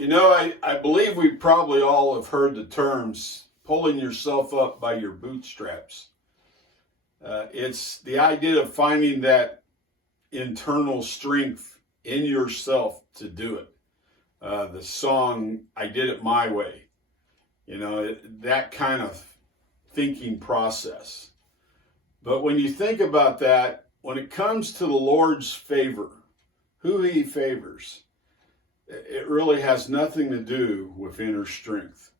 I believe we probably all have heard the terms pulling yourself up by your bootstraps. It's the idea of finding that internal strength in yourself to do it. The song, I Did It My Way, that kind of thinking process. But when you think about that, when it comes to the Lord's favor, who he favors, it really has nothing to do with inner strength.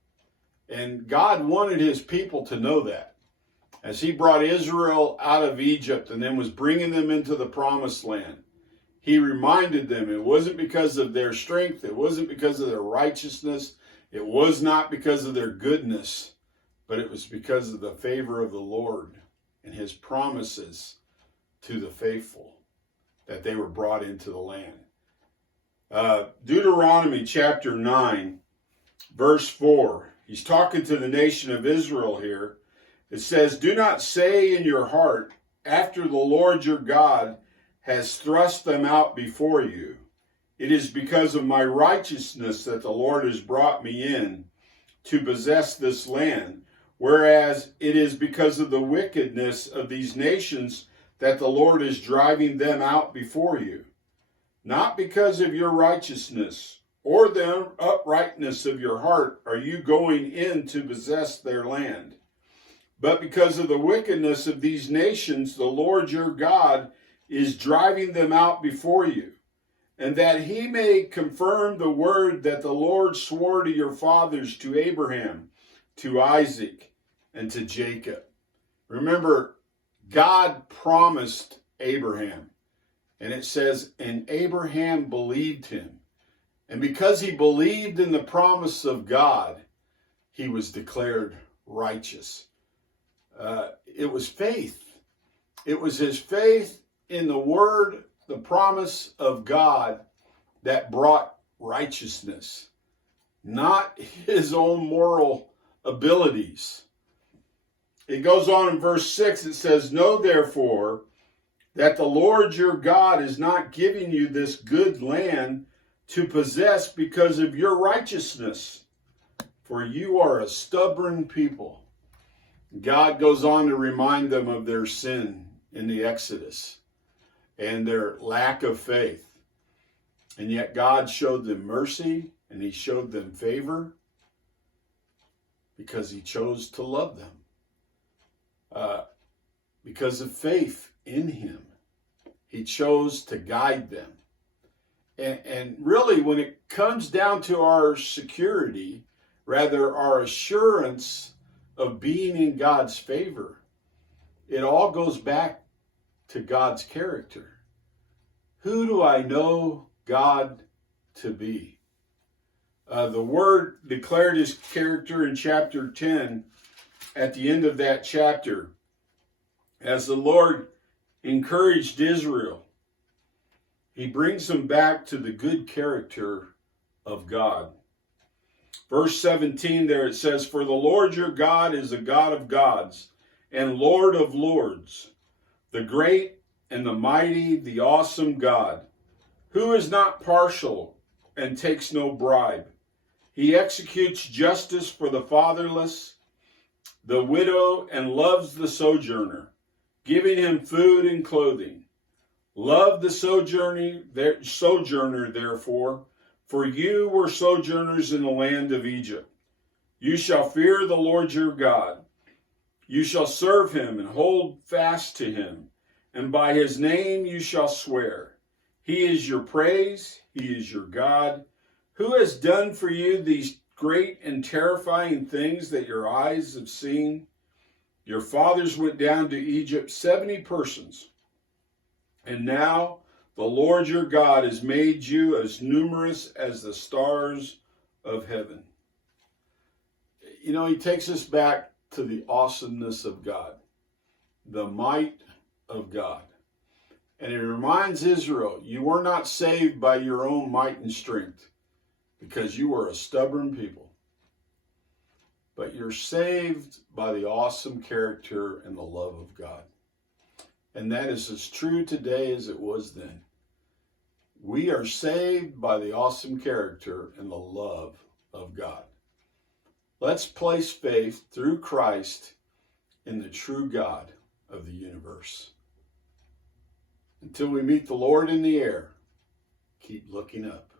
And God wanted his people to know that. As he brought Israel out of Egypt and then was bringing them into the promised land, he reminded them it wasn't because of their strength, it wasn't because of their righteousness, it was not because of their goodness, but it was because of the favor of the Lord and his promises to the faithful that they were brought into the land. Deuteronomy chapter 9, verse 4. He's talking to the nation of Israel here. It says, "Do not say in your heart, after the Lord your God has thrust them out before you, it is because of my righteousness that the Lord has brought me in to possess this land, whereas it is because of the wickedness of these nations that the Lord is driving them out before you. Not because of your righteousness or the uprightness of your heart are you going in to possess their land. But because of the wickedness of these nations, the Lord your God is driving them out before you, and that he may confirm the word that the Lord swore to your fathers, to Abraham, to Isaac, and to Jacob." Remember, God promised Abraham. And it says, and Abraham believed him. And because he believed in the promise of God, he was declared righteous. It was faith. It was his faith in the word, the promise of God, that brought righteousness, not his own moral abilities. It goes on in verse 6, it says, "Know therefore that the Lord your God is not giving you this good land to possess because of your righteousness, for you are a stubborn people." God goes on to remind them of their sin in the Exodus and their lack of faith. And yet God showed them mercy and he showed them favor because he chose to love them. Because of faith in him, he chose to guide them. And really, when it comes down to our security, rather our assurance of being in God's favor, it all goes back to God's character. Who do I know God to be? The word declared his character in chapter 10, at the end of that chapter, as the Lord encouraged Israel, he brings them back to the good character of God. Verse 17 there, it says, "For the Lord your God is a God of gods and Lord of lords, the great and the mighty, the awesome God, who is not partial and takes no bribe. He executes justice for the fatherless, the widow, and loves the sojourner, giving him food and clothing. Love the sojourner, therefore, for you were sojourners in the land of Egypt. You shall fear the Lord your God. You shall serve him and hold fast to him, and by his name you shall swear. He is your praise, he is your God, who has done for you these great and terrifying things that your eyes have seen. Your fathers went down to Egypt 70 persons, and now the Lord your God has made you as numerous as the stars of heaven." He takes us back to the awesomeness of God, the might of God. And he reminds Israel, you were not saved by your own might and strength because you were a stubborn people. But you're saved by the awesome character and the love of God. And that is as true today as it was then. We are saved by the awesome character and the love of God. Let's place faith through Christ in the true God of the universe. Until we meet the Lord in the air, keep looking up.